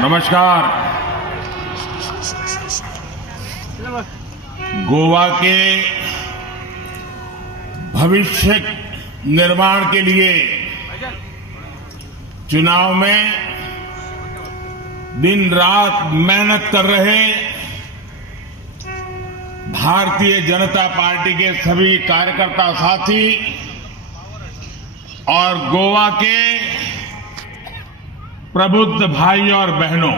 नमस्कार। गोवा के भविष्य निर्माण के लिए चुनाव में दिन रात मेहनत कर रहे भारतीय जनता पार्टी के सभी कार्यकर्ता साथी और गोवा के प्रबुद्ध भाई और बहनों,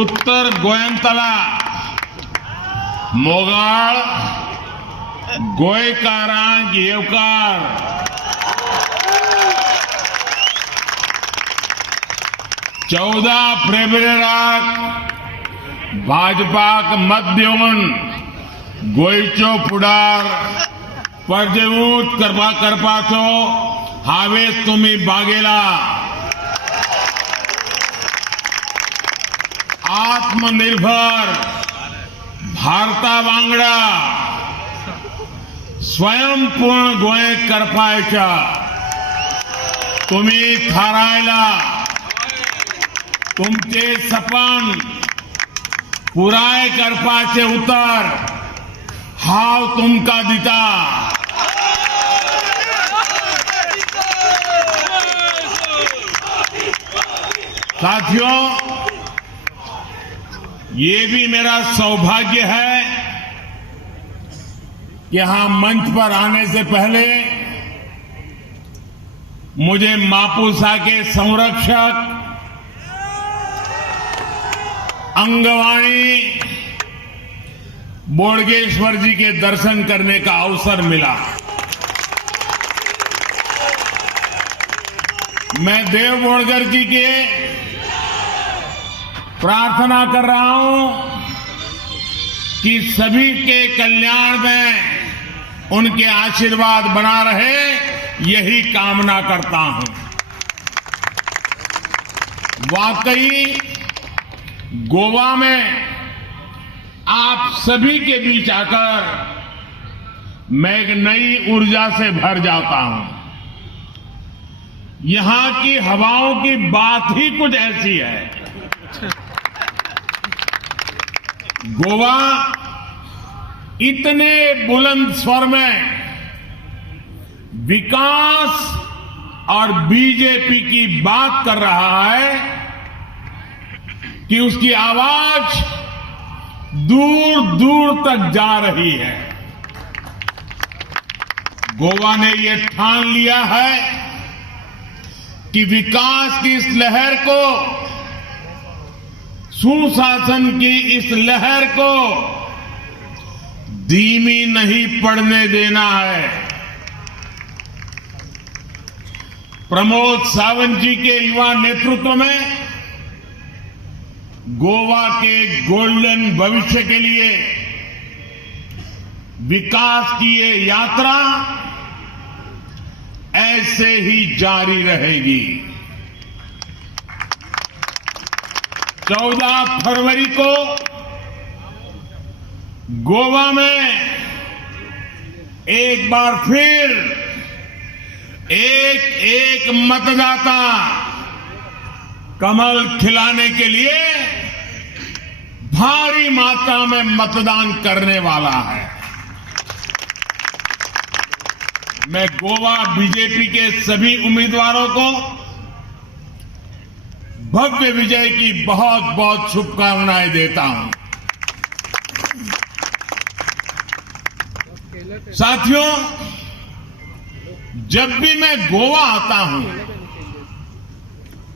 उत्तर गोयंतला, मोगाळ, गोयकारांक येवकार, 14 फेब्रुवारीक भाजपाक मत दिवन गोयच्यो फुडार परजेवूत करपाचो हावेस तुम्ही बागेला। आत्मनिर्भर भारता वांगडा स्वयंपूर्ण गोंय करपायच्या तुम्ही थारायला। तुमचे सपन पुराय करपाचे उतर हांव तुमकां दिता। साथियों, ये भी मेरा सौभाग्य है कि यहां मंच पर आने से पहले मुझे मापुसा के संरक्षक अंगवाणी बोडगेश्वर जी के दर्शन करने का अवसर मिला। मैं देव बोडगर जी के प्रार्थना कर रहा हूं कि सभी के कल्याण में उनके आशीर्वाद बना रहे, यही कामना करता हूं। वाकई गोवा में आप सभी के बीच आकर मैं एक नई ऊर्जा से भर जाता हूं। यहां की हवाओं की बात ही कुछ ऐसी है। गोवा इतने बुलंद स्वर में विकास और बीजेपी की बात कर रहा है कि उसकी आवाज दूर दूर तक जा रही है। गोवा ने यह ठान लिया है कि विकास की इस लहर को, सुशासन की इस लहर को धीमी नहीं पड़ने देना है। प्रमोद सावंत जी के युवा नेतृत्व में गोवा के गोल्डन भविष्य के लिए विकास की ये यात्रा ऐसे ही जारी रहेगी। 14 फरवरी को गोवा में एक बार फिर एक मतदाता कमल खिलाने के लिए भारी मात्रा में मतदान करने वाला है। मैं गोवा बीजेपी के सभी उम्मीदवारों को भव्य विजय की बहुत बहुत शुभकामनाएं देता हूं। साथियों, जब भी मैं गोवा आता हूं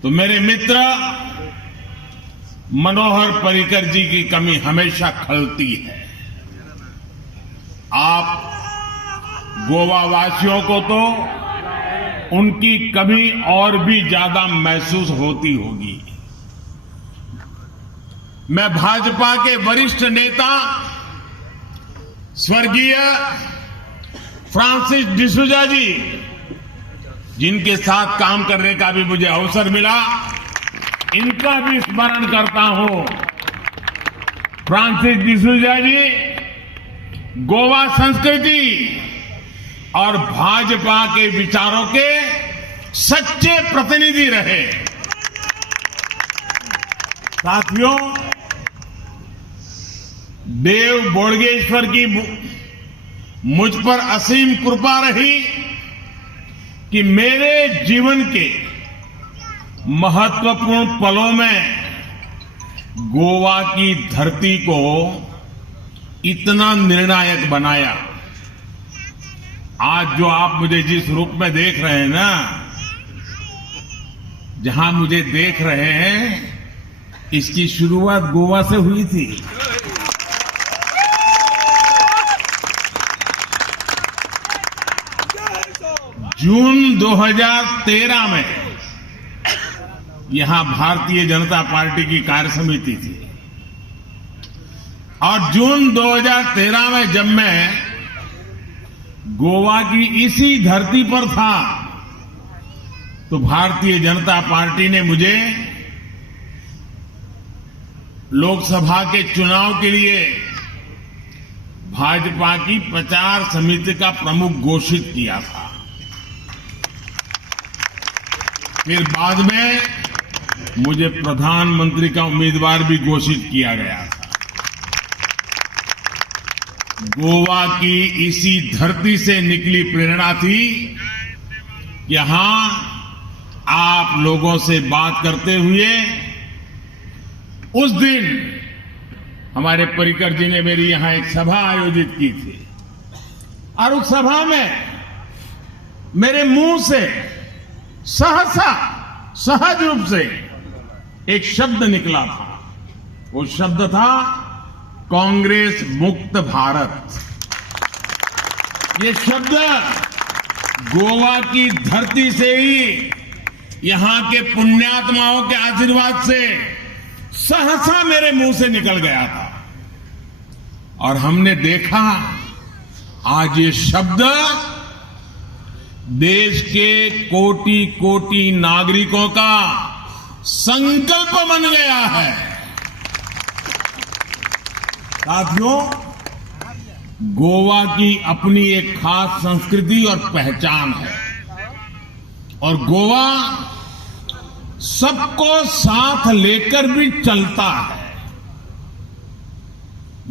तो मेरे मित्र मनोहर पर्रिकर जी की कमी हमेशा खलती है। आप गोवा वासियों को तो उनकी कमी और भी ज्यादा महसूस होती होगी। मैं भाजपा के वरिष्ठ नेता स्वर्गीय फ्रांसिस डिसूजा जी, जिनके साथ काम करने का भी मुझे अवसर मिला, इनका भी स्मरण करता हूं। फ्रांसिस डिसूजा जी गोवा संस्कृति और भाजपा के विचारों के सच्चे प्रतिनिधि रहे। साथियों, देव बोडगेश्वर की मुझ पर असीम कृपा रही कि मेरे जीवन के महत्वपूर्ण पलों में गोवा की धरती को इतना निर्णायक बनाया। आज जो आप मुझे जिस रूप में देख रहे हैं ना, जहां मुझे देख रहे हैं, इसकी शुरुआत गोवा से हुई थी। जून 2013 में यहां भारतीय जनता पार्टी की कार्य समिति थी और जून 2013 में जब मैं गोवा की इसी धरती पर था तो भारतीय जनता पार्टी ने मुझे लोकसभा के चुनाव के लिए भाजपा की प्रचार समिति का प्रमुख घोषित किया था। फिर बाद में मुझे प्रधानमंत्री का उम्मीदवार भी घोषित किया गया था। गोवा की इसी धरती से निकली प्रेरणा थी। यहां आप लोगों से बात करते हुए उस दिन हमारे पर्रिकर जी ने मेरी यहां एक सभा आयोजित की थी और उस सभा में मेरे मुंह से सहसा सहज रूप से एक शब्द निकला था। वो शब्द था कांग्रेस मुक्त भारत। ये शब्द गोवा की धरती से ही, यहां के पुण्यात्माओं के आशीर्वाद से सहसा मेरे मुंह से निकल गया था और हमने देखा आज ये शब्द देश के कोटि कोटि नागरिकों का संकल्प बन गया है। साथियों, गोवा की अपनी एक खास संस्कृति और पहचान है और गोवा सबको साथ लेकर भी चलता है।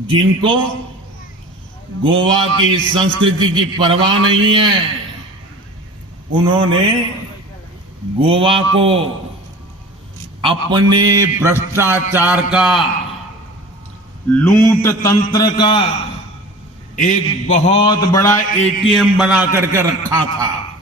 जिनको गोवा की संस्कृति की परवाह नहीं है, उन्होंने गोवा को अपने भ्रष्टाचार का, लूट तंत्र का एक बहुत बड़ा एटीएम बना करके रखा था।